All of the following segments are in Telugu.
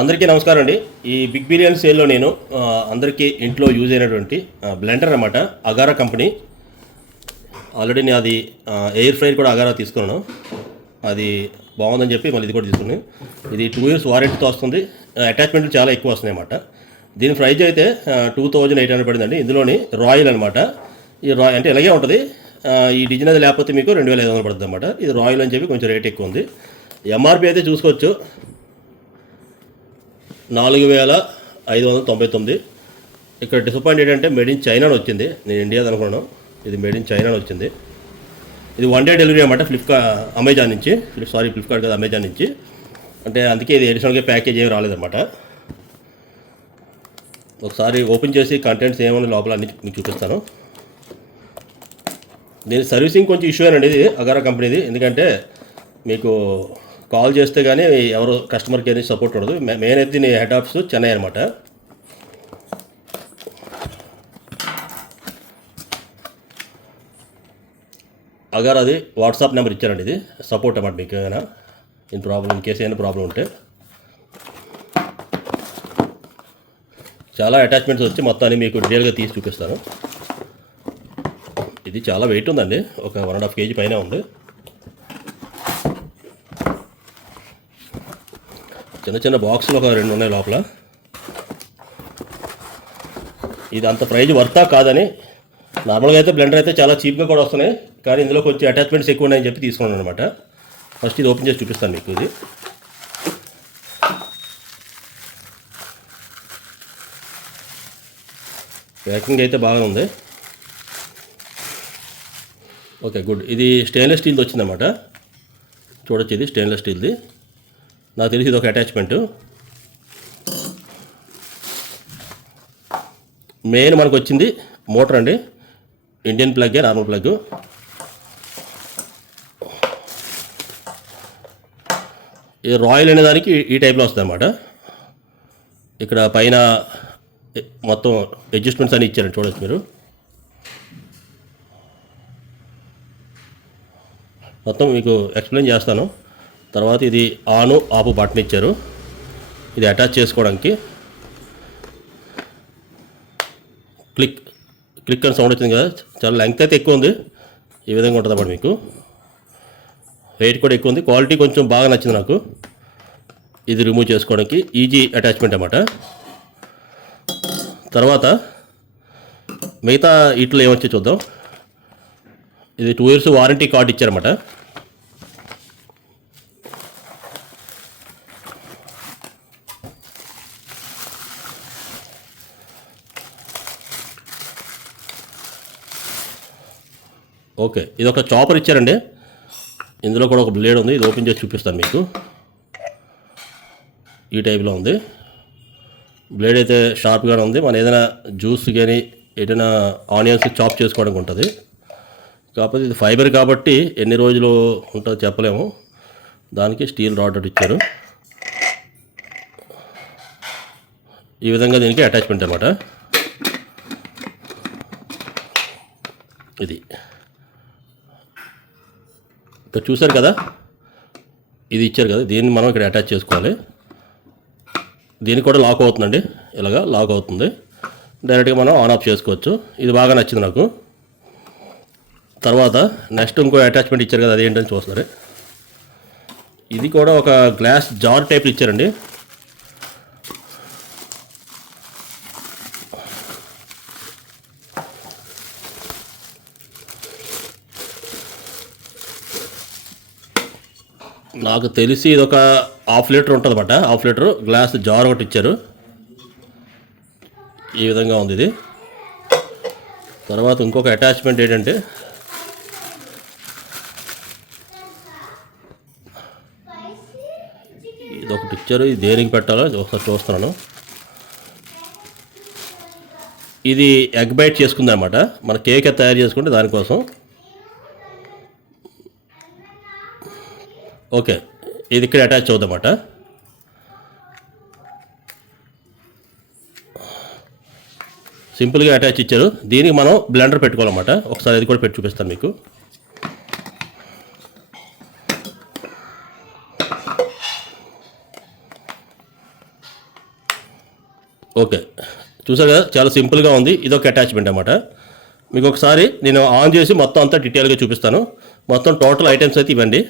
అందరికీ నమస్కారం అండి. ఈ బిగ్ బిలియన్ సేల్లో నేను అందరికీ ఇంట్లో యూజ్ అయినటువంటి బ్లెండర్ అన్నమాట. అగారా కంపెనీ. ఆల్రెడీ నేను అది ఎయిర్ ఫ్రైర్ కూడా అగారా తీసుకున్నాను. అది బాగుందని చెప్పి మళ్ళీ ఇది కూడా తీసుకున్నాను. ఇది 2 years వారంటీతో వస్తుంది. అటాచ్మెంట్లు చాలా ఎక్కువ వస్తున్నాయి అన్నమాట. దీని ప్రైజ్ అయితే 2800 పడిందండి. ఇందులోని రాయల్ అనమాట. ఈ రాయల్ అంటే ఇలాగే ఉంటుంది. ఈ డిజైన్ అది లేకపోతే మీకు 2500 పడుతుంది అన్నమాట. ఇది రాయల్ అని చెప్పి కొంచెం రేట్ ఎక్కువ ఉంది. ఎంఆర్పి అయితే చూసుకోవచ్చు 4599. ఇక్కడ డిసప్పాయింట్ ఏంటంటే మేడ్ ఇన్ చైనా వచ్చింది. నేను ఇండియాది అనుకున్నాను, ఇది మేడ్ ఇన్ చైనా వచ్చింది. ఇది 1 day డెలివరీ అన్నమాట. అమెజాన్ నుంచి, ఫ్లిప్కార్ట్ కదా, అమెజాన్ నుంచి. అంటే అందుకే ఇది ఎడిషనల్గా ప్యాకేజ్ ఏమి రాలేదన్నమాట. ఒకసారి ఓపెన్ చేసి కంటెంట్స్ ఏమైనా లోపల అన్ని మీకు చూపిస్తాను. దీని సర్వీసింగ్ కొంచెం ఇష్యూ అండి ఇది అగారా కంపెనీది. ఎందుకంటే మీకు కాల్ చేస్తే కానీ ఎవరు కస్టమర్ కేర్ నుంచి సపోర్ట్ ఉండదు. మెయిన్ అయితే దీని హెడ్ ఆఫీస్ చెన్నై అనమాట. అగారా అది వాట్సాప్ నెంబర్ ఇచ్చారండి. ఇది సపోర్ట్ అన్నమాట. మీకు ఏమైనా ఇన్ కేసు ఏమైనా ప్రాబ్లం ఉంటే చాలా అటాచ్మెంట్స్ వచ్చి మొత్తాన్ని మీకు డీటెయిల్గా తీసి చూపిస్తాను. ఇది చాలా వెయిట్ ఉందండి, ఒక 1.5 kg పైన ఉంది. చిన్న చిన్న బాక్సులు ఒక 2 ఉన్నాయి లోపల. ఇది అంత ప్రైజ్ వర్తా కాదని, నార్మల్గా అయితే బ్లెండర్ అయితే చాలా చీప్గా కూడా వస్తున్నాయి, కానీ ఇందులో కొంచెం అటాచ్మెంట్స్ ఎక్కువ ఉన్నాయని చెప్పి తీసుకున్నాను అనమాట. ఫస్ట్ ఇది ఓపెన్ చేసి చూపిస్తాను మీకు. ఇది ప్యాకింగ్ అయితే బాగా ఉంది. Okay, good. ఇది స్టెయిన్లెస్ స్టీల్ది వచ్చిందన్నమాట. చూడొచ్చు, ఇది స్టెయిన్లెస్ స్టీల్ది. నాకు తెలిసి ఇది ఒక అటాచ్మెంటు. మెయిన్ మనకు వచ్చింది మోటార్ అండి, ఇండియన్ ప్లగ్, నార్మల్ ప్లగ్. ఈ రాయల్ అనే దానికి ఈ టైప్లో వస్తుంది అన్నమాట. ఇక్కడ పైన మొత్తం అడ్జస్ట్మెంట్స్ అని ఇచ్చారండి, చూడొచ్చు మీరు. మొత్తం మీకు ఎక్స్ప్లెయిన్ చేస్తాను తర్వాత. ఇది ఆన్ ఆఫ్ బటన్ ఇచ్చారు, ఇది అటాచ్ చేసుకోవడానికి. క్లిక్ అని సౌండ్ వచ్చింది కదా, చాలా లెంగ్త్ అయితే ఎక్కువ ఉంది. ఈ విధంగా ఉంటుంది అన్నమాట. మీకు వెయిట్ కూడా ఎక్కువ ఉంది. క్వాలిటీ కొంచెం బాగా నచ్చింది నాకు. ఇది రిమూవ్ చేసుకోవడానికి ఈజీ అటాచ్మెంట్ అన్నమాట. తర్వాత మిగతా వీటిలో ఏమొచ్చో చూద్దాం. ఇది 2 years వారంటీ కార్డు ఇచ్చారన్నమాట. ఓకే, ఇది ఒక చాపర్ ఇచ్చారండి. ఇందులో కూడా ఒక బ్లేడ్ ఉంది. ఇది ఓపెన్ చేసి చూపిస్తాను మీకు. ఈ టైప్లో ఉంది. బ్లేడ్ అయితే షార్ప్గానే ఉంది. మనం ఏదైనా జ్యూస్ కానీ ఏదైనా ఆనియన్స్ చాప్ చేసుకోవడానికి ఉంటుంది. కాకపోతే ఇది ఫైబర్ కాబట్టి ఎన్ని రోజులు ఉంటుందో చెప్పలేము. దానికి స్టీల్ రాడ్ ఇచ్చారు. ఈ విధంగా దీనికి అటాచ్మెంట్ అన్నమాట. ఇది ఇక్కడ చూసారు కదా, ఇది ఇచ్చారు కదా, దీన్ని మనం ఇక్కడ అటాచ్ చేసుకోవాలి. దీనికి కూడా లాక్ అవుతుందండి, ఇలాగా లాక్ అవుతుంది. డైరెక్ట్గా మనం ఆన్ ఆఫ్ చేసుకోవచ్చు. ఇది బాగా నచ్చింది నాకు. తర్వాత నెక్స్ట్ ఇంకో అటాచ్మెంట్ ఇచ్చారు కదా, అదేంటని చూస్తున్నారు. ఇది కూడా ఒక గ్లాస్ జార్ టైప్లో ఇచ్చారండి. నాకు తెలిసి ఇది ఒక 1/2 లీటర్ ఉంటుంది అన్నమాట. 1/2 లీటర్ గ్లాస్ జార్ ఒకటి ఇచ్చారు. ఈ విధంగా ఉంది ఇది. తర్వాత ఇంకొక అటాచ్మెంట్ ఏంటంటే, ఇది ఒకటి ఇచ్చారు. ఇది దేనికి పెట్టాలో ఒకసారి చూస్తున్నాను. ఇది ఎగ్ బైట్ చేసుకుంది అనమాట. మన కేక్ తయారు చేసుకుంటే దానికోసం. ఓకే, ఇది ఇక్కడ అటాచ్ అవుతుందన్నమాట. సింపుల్గా అటాచ్ ఇచ్చారు. దీనికి మనం బ్లెండర్ పెట్టుకోవాలన్నమాట. ఒకసారి ఇది కూడా పెట్టి చూపిస్తాను మీకు. ఓకే, చూసారు కదా, చాలా సింపుల్గా ఉంది. ఇదొక అటాచ్మెంట్ అన్నమాట. మీకు ఒకసారి నేను ఆన్ చేసి మొత్తం అంతా డీటెయిల్గా చూపిస్తాను. మొత్తం టోటల్ ఐటమ్స్ అయితే ఇవ్వండి.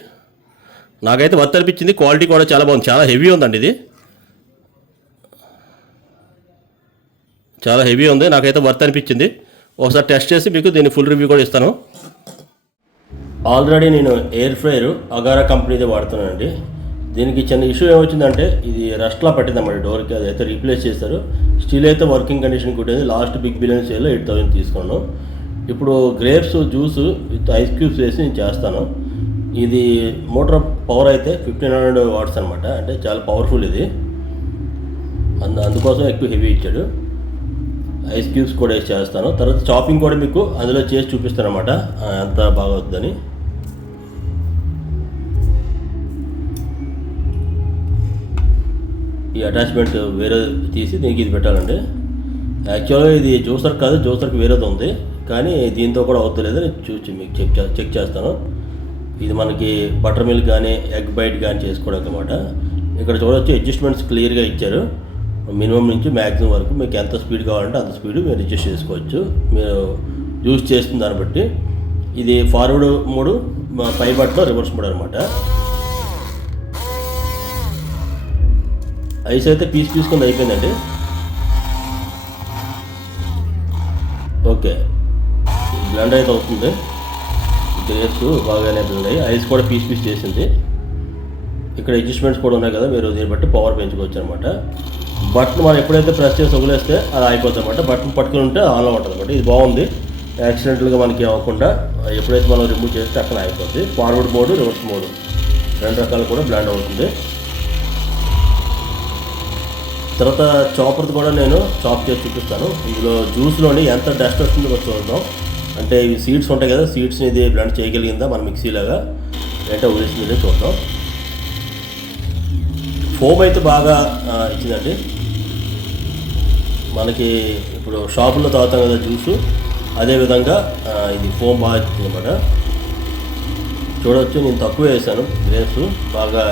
నాకైతే వర్త్ అనిపించింది. క్వాలిటీ కూడా చాలా బాగుంది. చాలా హెవీ ఉందండి, ఇది చాలా హెవీ ఉంది. నాకైతే వర్త్ అనిపించింది. ఒకసారి టెస్ట్ చేసి మీకు దీని ఫుల్ రివ్యూ కూడా ఇస్తాను. ఆల్రెడీ నేను ఎయిర్ ఫ్రైయర్ అగారా కంపెనీదే వాడుతున్నానండి. దీనికి చిన్న ఇష్యూ ఏమొచ్చిందంటే ఇది రస్ట్లా పట్టిందన్నమాట డోర్కి. అది అయితే రీప్లేస్ చేస్తారు. స్టీల్ అయితే వర్కింగ్ కండిషన్ కొట్టేది. లాస్ట్ బిగ్ బిలియన్ సేల్లో 8,000 తీసుకున్నాను. ఇప్పుడు grapes juice with ice cubes వేసి నేను చేస్తాను. ఇది మోటార్ పవర్ అయితే 1500 వాట్స్ అనమాట. అంటే చాలా పవర్ఫుల్ ఇది. అందుకోసం ఎక్కువ హెవీ ఇచ్చాడు. ఐస్ క్యూబ్స్ కూడా వేసి చేస్తాను. తర్వాత చాపింగ్ కూడా మీకు అందులో చేసి చూపిస్తాను అనమాట, ఎంత బాగా వద్దని. ఈ అటాచ్మెంట్ వేరే తీసి దీనికి ఇది పెట్టాలండి. యాక్చువల్గా ఇది జ్యూసర్ కాదు, జ్యూసర్కి వేరేది ఉంది, కానీ దీంతో కూడా అవుతలేదు. నేను చూసి మీకు చెక్ చేస్తాను. ఇది మనకి బటర్ మిల్క్ కానీ ఎగ్ బైట్ కానీ చేసుకోవడానికి అనమాట. ఇక్కడ చూడవచ్చు అడ్జస్ట్మెంట్స్ క్లియర్గా ఇచ్చారు. మినిమం నుంచి మ్యాక్సిమం వరకు మీకు ఎంత స్పీడ్ కావాలంటే అంత స్పీడ్ మీరు అడ్జస్ట్ చేసుకోవచ్చు. మీరు యూజ్ చేస్తున్న దాన్ని బట్టి. ఇది ఫార్వర్డ్ మోడ్, పై బట్లో రివర్స్ మోడ్ అనమాట. ఐస్ అయితే పీస్ కింద అయిపోయిందండి. ఓకే, బ్లెండ్ అయితే అవుతుంది. గ్రేప్స్ బాగానే బ్లెండ్ అయ్యి ఐస్ కూడా పీస్ చేసింది. ఇక్కడ అడ్జస్ట్మెంట్స్ కూడా ఉన్నాయి కదా, మీరు దీన్ని బట్టి పవర్ పెంచుకోవచ్చు అనమాట. బటన్ మనం ఎప్పుడైతే ప్రెస్ చేసి వదిలేస్తే అది అయిపోతుంది అనమాట. బటన్ పట్టుకుని ఉంటే ఆన్లో ఉంటుంది అనమాట. ఇది బాగుంది. యాక్సిడెంటల్గా మనకి అవ్వకుండా ఎప్పుడైతే మనం రిమూవ్ చేస్తే అక్కడ అయిపోతుంది. ఫార్వర్డ్ మోడ్, రివర్స్ మోడ్ రెండు రకాలు కూడా బ్లెండ్ అవుతుంది. తర్వాత చాపర్ది కూడా నేను చాప్ చేసి చూపిస్తాను. ఇందులో జ్యూస్లోని ఎంత డస్ట్ వస్తుందో చూద్దాం. అంటే ఇవి సీడ్స్ ఉంటాయి కదా, సీడ్స్ని ఇది బ్లెండ్ చేయగలిగిందా మన మిక్సీలాగా, అంటే వదిలేసిందే చూద్దాం. ఫోమ్ అయితే బాగా ఇచ్చిందండి. మనకి ఇప్పుడు షాపుల్లో తాగుతాం కదా జ్యూసు, అదేవిధంగా ఇది ఫోమ్ బాగా ఇచ్చింది అన్నమాట. చూడవచ్చు, నేను తక్కువ వేసాను గ్రేప్స్, బాగా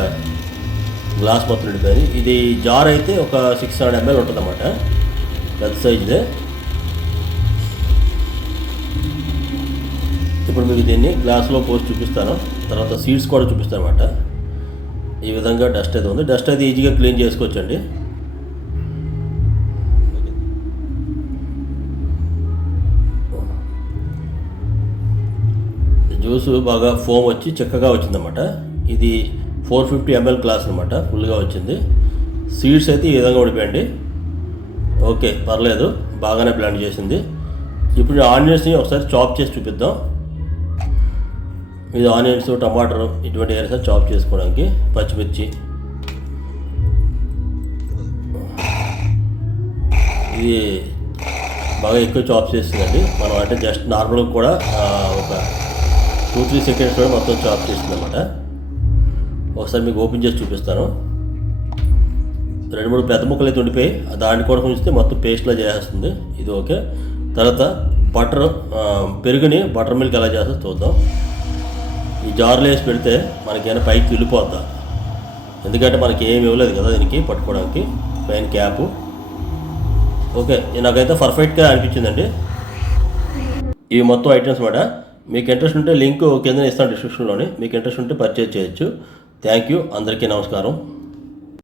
గ్లాస్ మొత్తం నిండిపోయింది. ఇది జార్ అయితే ఒక 600 ml ఉంటుంది అన్నమాట, పెద్ద సైజుదే. ఇప్పుడు మీకు దీన్ని గ్లాస్లో పోసి చూపిస్తాను. తర్వాత సీడ్స్ కూడా చూపిస్తాను అన్నమాట. ఈ విధంగా డస్ట్ అయితే ఉంది. డస్ట్ అయితే ఈజీగా క్లీన్ చేసుకోవచ్చండి. జ్యూస్ బాగా ఫోమ్ వచ్చి చక్కగా వచ్చిందన్నమాట. ఇది 450 ml గ్లాస్ అనమాట, ఫుల్గా వచ్చింది. సీడ్స్ అయితే ఈ విధంగా ఉడిపోయండి. ఓకే, పర్లేదు, బాగానే బ్లెండ్ చేసింది. ఇప్పుడు ఆనియన్స్ని ఒకసారి చాప్ చేసి చూపిద్దాం. ఇది ఆనియన్స్, టమాటర్ ఇటువంటి ఏరియా చాప్ చేసుకోవడానికి. పచ్చిమిర్చి, ఇది బాగా ఎక్కువ చాప్ చేస్తుందండి. మనం అంటే జస్ట్ నార్మల్గా కూడా ఒక 2-3 సెకండ్స్ కూడా మొత్తం చాప్ చేస్తుంది అన్నమాట. ఒకసారి మీకు ఓపెన్ చేసి చూపిస్తాను. 2-3 పెద్ద ముక్కలు అయితే ఉండిపోయి దాన్ని కూడా ఉంచితే మొత్తం పేస్ట్లా చేసేస్తుంది. ఇది ఓకే. తర్వాత పెరుగుని బటర్ మిల్క్ ఎలా చేస్తుందో చూద్దాం. ఈ జార్లో వేసి పెడితే మనకేమైనా పైకి వెళ్ళిపోద్దా, ఎందుకంటే మనకి ఏమి ఇవ్వలేదు కదా దీనికి పట్టుకోవడానికి, పైన క్యాపు. ఓకే, నాకైతే పర్ఫెక్ట్గా అనిపించిందండి. ఇవి మొత్తం ఐటమ్స్ మాట. మీకు ఇంట్రెస్ట్ ఉంటే లింక్ కింద ఇస్తాను డిస్క్రిప్షన్లోని. మీకు ఇంట్రెస్ట్ ఉంటే పర్చేజ్ చేయొచ్చు. థ్యాంక్ యూ, అందరికీ నమస్కారం.